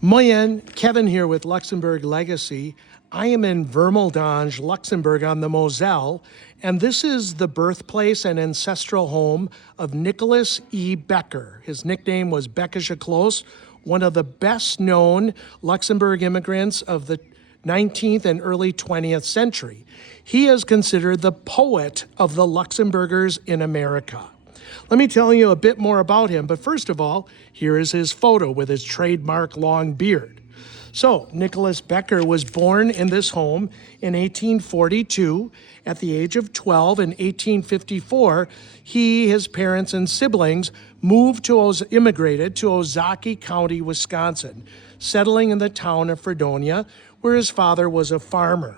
Moyen, Kevin here with Luxembourg Legacy. I am in Wormeldange, Luxembourg on the Moselle, and this is the birthplace and ancestral home of Nicholas E. Becker. His nickname was Becker, one of the best known Luxembourg immigrants of the 19th and early 20th century. He is considered the poet of the Luxembourgers in America. Let me tell you a bit more about him, but first of all, here is his photo with his trademark long beard. So, Nicholas Becker was born in this home in 1842. At the age of 12 in 1854, he, his parents, and siblings immigrated to Ozaukee County, Wisconsin, settling in the town of Fredonia, where his father was a farmer.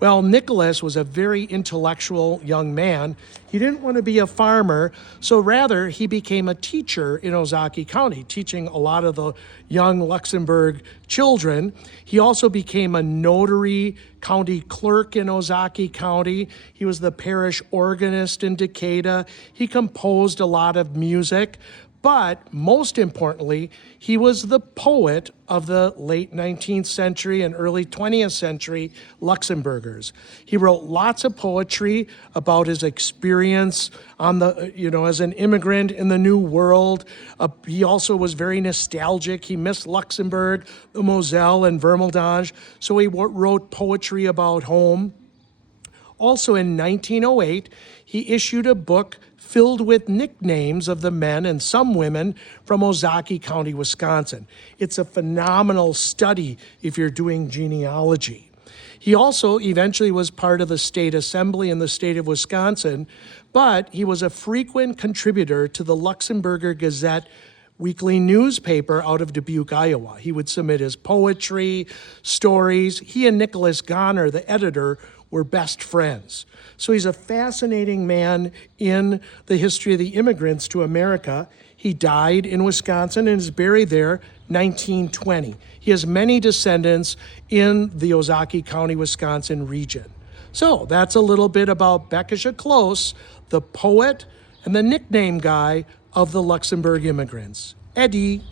Well, Nicholas was a very intellectual young man. He didn't want to be a farmer, so rather he became a teacher in Ozaukee County, teaching a lot of the young Luxembourg children. He also became a notary, county clerk in Ozaukee County. He was the parish organist in Dacada. He composed a lot of music. But most importantly, he was the poet of the late 19th century and early 20th century Luxembourgers. He wrote lots of poetry about his experience as an immigrant in the New World. He also was very nostalgic. He missed Luxembourg, the Moselle, and Wormeldange, so he wrote poetry about home. Also in 1908, he issued a book filled with nicknames of the men and some women from Ozaukee County, Wisconsin. It's a phenomenal study if you're doing genealogy. He also eventually was part of the state assembly in the state of Wisconsin, but he was a frequent contributor to the Luxemburger Gazette weekly newspaper out of Dubuque, Iowa. He would submit his poetry, stories. He and Nicholas Goner, the editor, were best friends. So he's a fascinating man in the history of the immigrants to America. He died in Wisconsin and is buried there 1920. He has many descendants in the Ozaukee County, Wisconsin region. So that's a little bit about Becker, the poet and the nickname guy of the Luxembourg immigrants. Eddie.